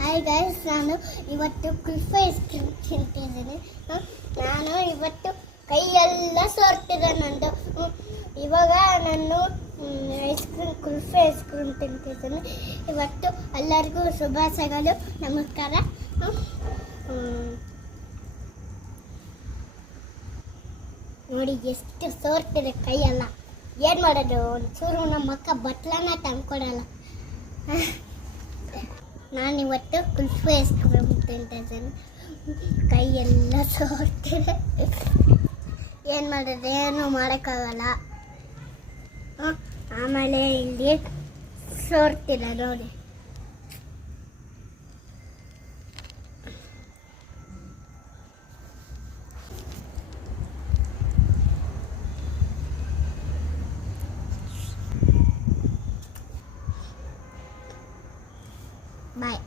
Hi guys, ನಾನು ಇವತ್ತು kulfi ice cream ತಿಂತಿದ್ದೀನಿ. ನಾನು ಇವತ್ತು ಕೈಯೆಲ್ಲ ಸೋರ್ತಿದೆ ನಂದು. ಇವಾಗ ನಾನು ಕುಲ್ಫಿ ಐಸ್ ಕ್ರೀಮ್ ತಿಂತಿದ್ದೀನಿ. ಇವತ್ತು ಎಲ್ಲರಿಗೂ ಶುಭಾಶಯಗಳು, ನಮಸ್ಕಾರ. ನೋಡಿ ಎಷ್ಟು ಸೋರ್ತಿದೆ ಕೈಯೆಲ್ಲ. ಏನು ಮಾಡೋದು, ಒಂಚೂರು ನಮ್ಮ ಅಕ್ಕ ಬಟ್ಲನ್ನ ತಂದ್ಕೊಡಲ್ಲ. ನಾನಿವತ್ತು ಕುಲ್ಫಿ ಐಸ್ ಕ್ರೀಮ್ ತಿಂತಿದ್ದೀನಿ. ಕೈಯೆಲ್ಲ ಸೋರ್ತಿದೆ, ಏನು ಮಾಡೋದು, ಏನು ಮಾಡೋಕ್ಕಾಗಲ್ಲ. ಆಮೇಲೆ ಇಲ್ಲಿ ಸೋರ್ತಿಲ್ಲ ನೋಡಿ. Bye.